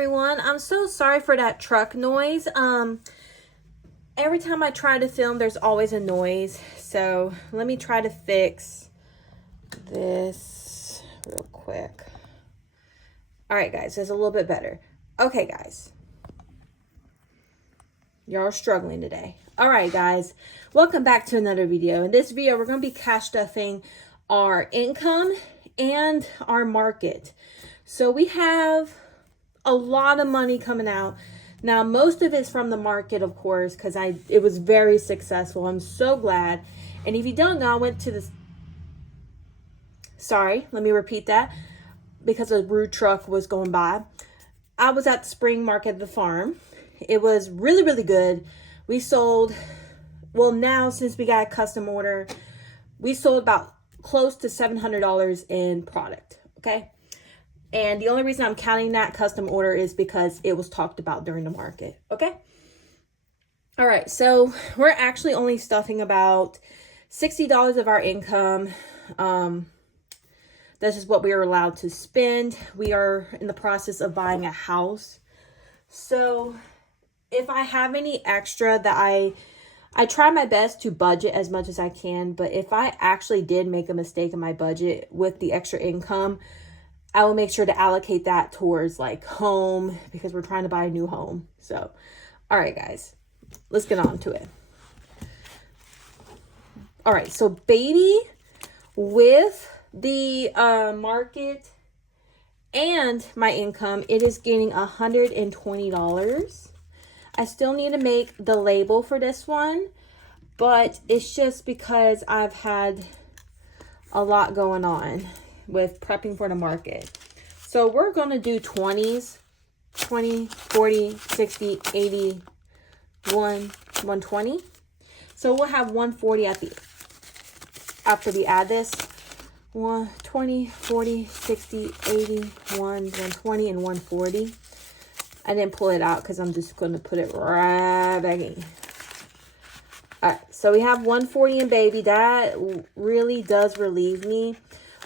everyone. I'm so sorry for that truck noise. Every time I try to film, there's always a noise. So let me try to fix this real quick. All right, guys, that's a little bit better. Okay, guys. Y'all are struggling today. All right, guys, welcome back to another video. In this video, we're going to be cash stuffing our income and our market. So we have a lot of money coming out. Now, most of it's from the market, of course, because it was very successful. I'm so glad. And if you don't know, I went to this. Sorry, let me repeat that because a rude truck was going by. I was at the spring market at the farm. It was really, really good. We sold, well, now since we got a custom order, we sold about close to $700 in product, okay? And the only reason I'm counting that custom order is because it was talked about during the market, okay? All right, so we're actually only stuffing about $60 of our income. This is what we are allowed to spend. We are in the process of buying a house. So if I have any extra that I try my best to budget as much as I can, but if I actually did make a mistake in my budget with the extra income, I will make sure to allocate that towards like home because we're trying to buy a new home. So, all right, guys, let's get on to it. All right, so baby, with the market and my income, it is gaining $120. I still need to make the label for this one, but it's just because I've had a lot going on with prepping for the market. So we're going to do 20s, 20, 40, 60, 80, 120. So we'll have 140 after we add this. 20, 40, 60, 80, 120, and 140. I didn't pull it out because I'm just going to put it right back in. All right, so we have 140 in baby. That really does relieve me.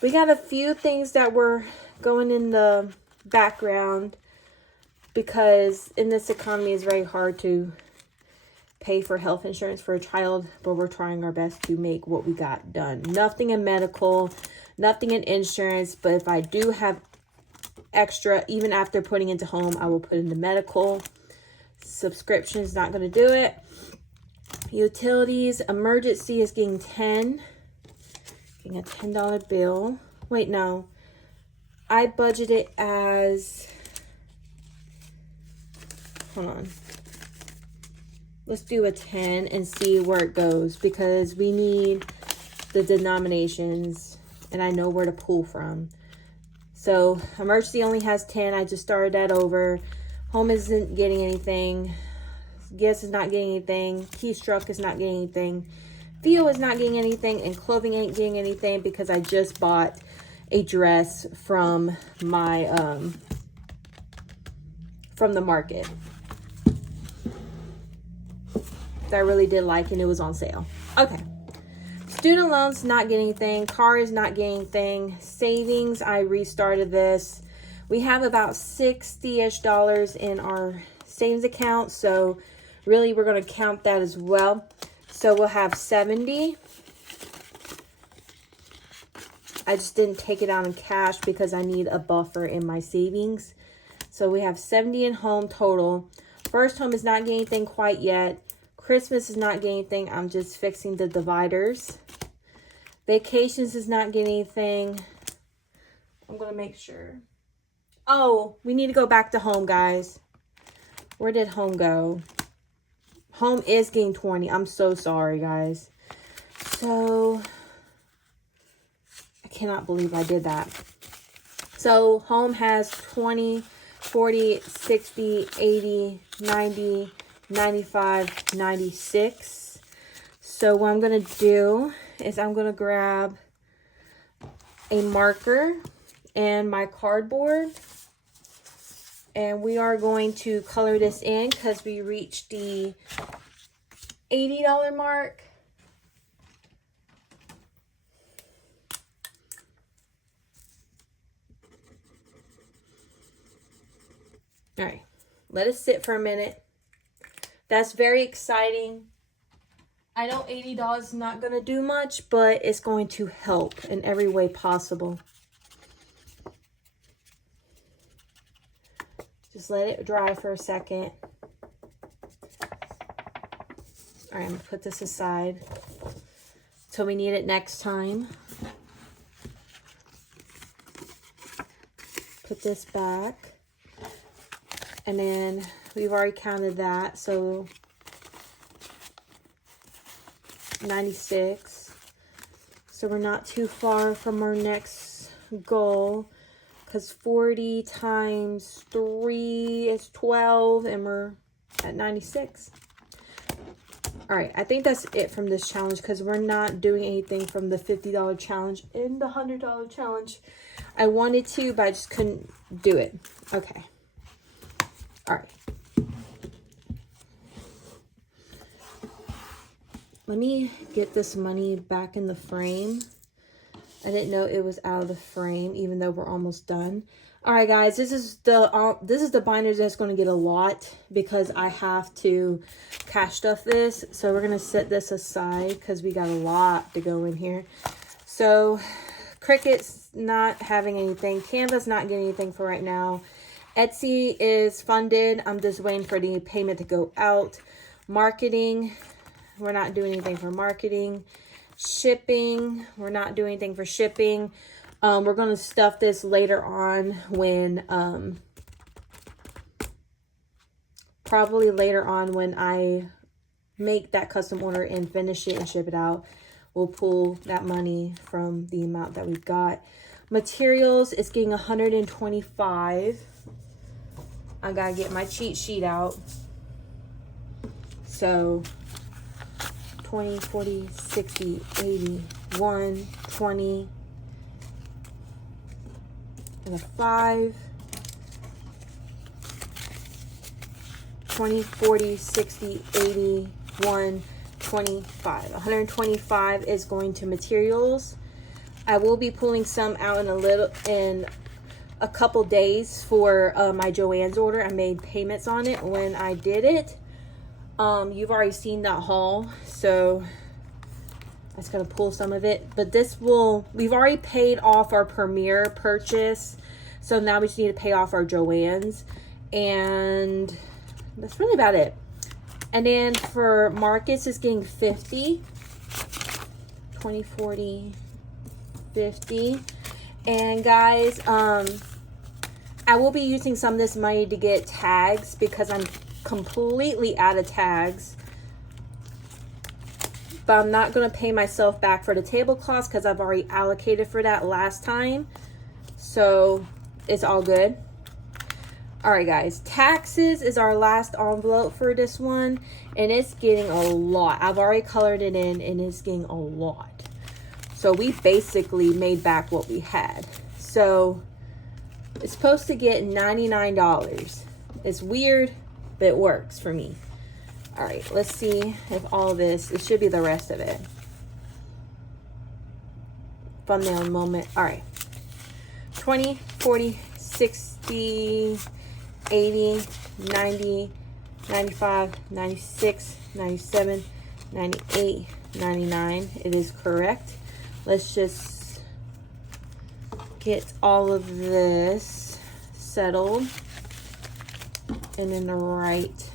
We got a few things that were going in the background because in this economy it's very hard to pay for health insurance for a child, but we're trying our best to make what we got done. Nothing in medical, nothing in insurance, but if I do have extra, even after putting into home, I will put into medical. Subscription's not going to do it. Utilities, emergency is getting 10. Getting a $10 bill. Wait, no. I budgeted as, hold on. Let's do a 10 and see where it goes because we need the denominations and I know where to pull from. So emergency only has 10. I just started that over. Home isn't getting anything. Gas is not getting anything. Keystroke is not getting anything. Theo is not getting anything. And clothing ain't getting anything because I just bought a dress from my, from the market. That I really did like and it was on sale. Okay. Student loans not getting anything. Car is not getting anything. Savings, I restarted this. We have about $60-ish in our savings account. So really we're going to count that as well. So we'll have 70. I just didn't take it out in cash because I need a buffer in my savings. So we have 70 in home total. First home is not getting anything quite yet. Christmas is not getting anything. I'm just fixing the dividers. Vacations is not getting anything. I'm going to make sure. Oh, we need to go back to home, guys. Where did home go? Home is getting 20. I'm so sorry, guys. So, I cannot believe I did that. So, home has 20, 40, 60, 80, 90, 95, 96. So what I'm going to do is I'm going to grab a marker and my cardboard. And we are going to color this in because we reached the $80 mark. All right, let it sit for a minute. That's very exciting. I know $80 is not going to do much, but it's going to help in every way possible. Just let it dry for a second. All right, I'm going to put this aside till we need it next time. Put this back. And then we've already counted that, so 96. So we're not too far from our next goal, because 40 times 3 is 12, and we're at 96. All right, I think that's it from this challenge, because we're not doing anything from the $50 challenge and the $100 challenge. I wanted to, but I just couldn't do it. Okay. All right. Let me get this money back in the frame. I didn't know it was out of the frame, even though we're almost done. All right, guys, this is the binder that's going to get a lot, because I have to cash stuff this. So we're going to set this aside because we got a lot to go in here. So Cricut's not having anything. Canva's not getting anything for right now. Etsy is funded. I'm just waiting for the payment to go out. Marketing, we're not doing anything for marketing. Shipping, we're not doing anything for shipping. We're going to stuff this later on when, probably later on when I make that custom order and finish it and ship it out. We'll pull that money from the amount that we've got. Materials is getting 125. I gotta get my cheat sheet out. So 20, 40, 60, 80, 1, 20, and a 5. 20, 40, 60, 80, 1, 25. 125 is going to materials. I will be pulling some out in a couple days for my Joann's order. I made payments on it when I did it. You've already seen that haul, so I just gotta pull some of it. But we've already paid off our Premier purchase, so now we just need to pay off our Joann's, and that's really about it. And then for Marcus, it's getting 50, 20, 40, 50. And guys, I will be using some of this money to get tags, because I'm completely out of tags. But I'm not going to pay myself back for the tablecloths, because I've already allocated for that last time. So it's all good. All right, guys, taxes is our last envelope for this one, and it's getting a lot. I've already colored it in, and it's getting a lot. So we basically made back what we had. So it's supposed to get $99. It's weird, but it works for me. All right, let's see if all this, it should be the rest of it. Thumbnail moment. All right, 20, 40, 60, 80, 90, 95, 96, 97, 98, 99. It is correct. Let's just get all of this settled and in the right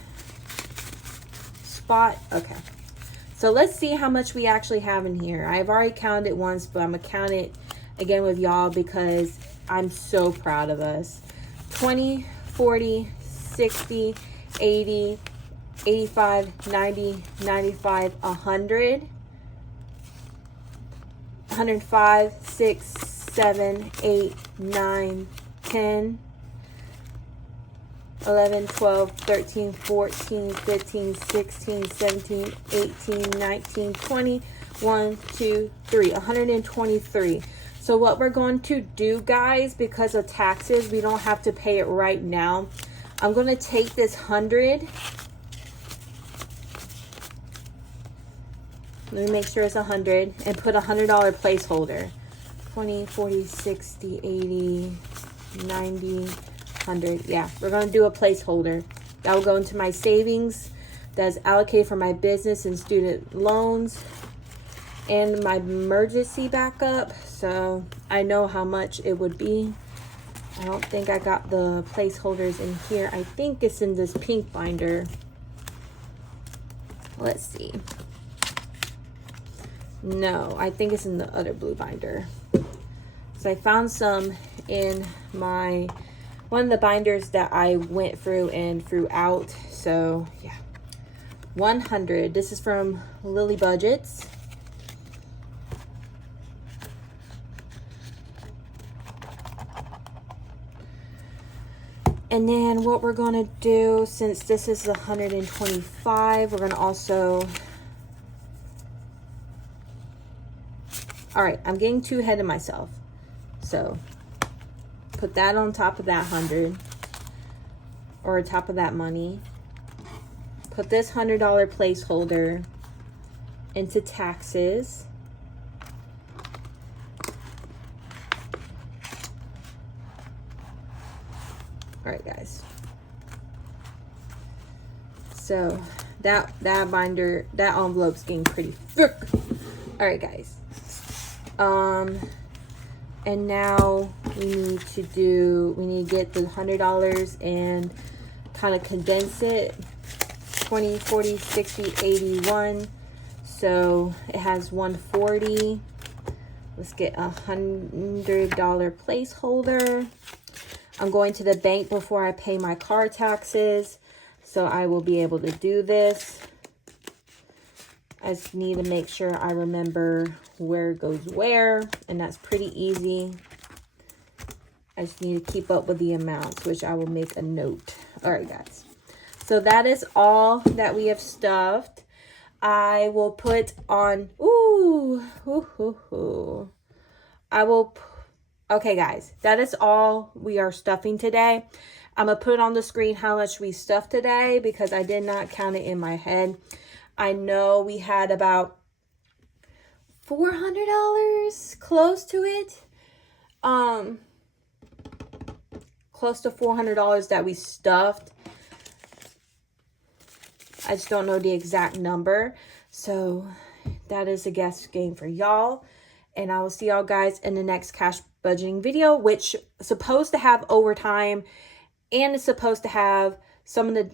spot. Okay. So let's see how much we actually have in here. I've already counted it once, but I'm going to count it again with y'all because I'm so proud of us. 20, 40, 60, 80, 85, 90, 95, 100, 105, 6, 7, 8, 9, 10, 11, 12, 13, 14, 15, 16, 17, 18, 19, 20, 1, 2, 3, 123. So what we're going to do, guys, because of taxes, we don't have to pay it right now. I'm going to take this 100. Let me make sure it's 100 and put a $100 placeholder. 20, 40, 60, 80, 90, 100. Yeah, we're going to do a placeholder. That will go into my savings that's allocated for my business and student loans and my emergency backup. So I know how much it would be. I don't think I got the placeholders in here. I think it's in this pink binder. Let's see. No, I think it's in the other blue binder. So I found some in my one of the binders that I went through and threw out. So yeah, 100. This is from Lily Budgets. And then what we're going to do, since this is 125, we're going to also... All right, I'm getting too ahead of myself. So put that on top of that 100, or top of that money. Put this $100 placeholder into taxes. All right, guys. So that binder, that envelope's getting pretty thick. All right, guys. And now we need to get the $100 and kind of condense it. 20, 40, 60, 81. So it has 140. Let's get $100 placeholder. I'm going to the bank before I pay my car taxes, so I will be able to do this. I just need to make sure I remember where goes where, and that's pretty easy. I just need to keep up with the amounts, which I will make a note. All right, guys. So that is all that we have stuffed. I will put on, okay, guys, that is all we are stuffing today. I'm going to put on the screen how much we stuffed today because I did not count it in my head. I know we had about $400, close to it. Close to $400 that we stuffed. I just don't know the exact number. So that is a guess game for y'all. And I will see y'all guys in the next cash budgeting video, which is supposed to have overtime and is supposed to have some of the,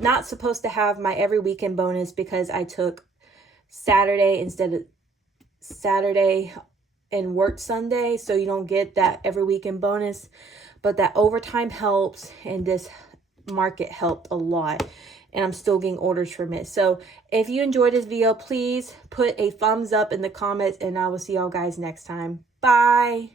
not supposed to have my every weekend bonus because I took Saturday instead of Saturday and worked Sunday. So you don't get that every weekend bonus, but that overtime helps, and this market helped a lot, and I'm still getting orders from it. So if you enjoyed this video, please put a thumbs up in the comments, and I will see y'all guys next time. Bye.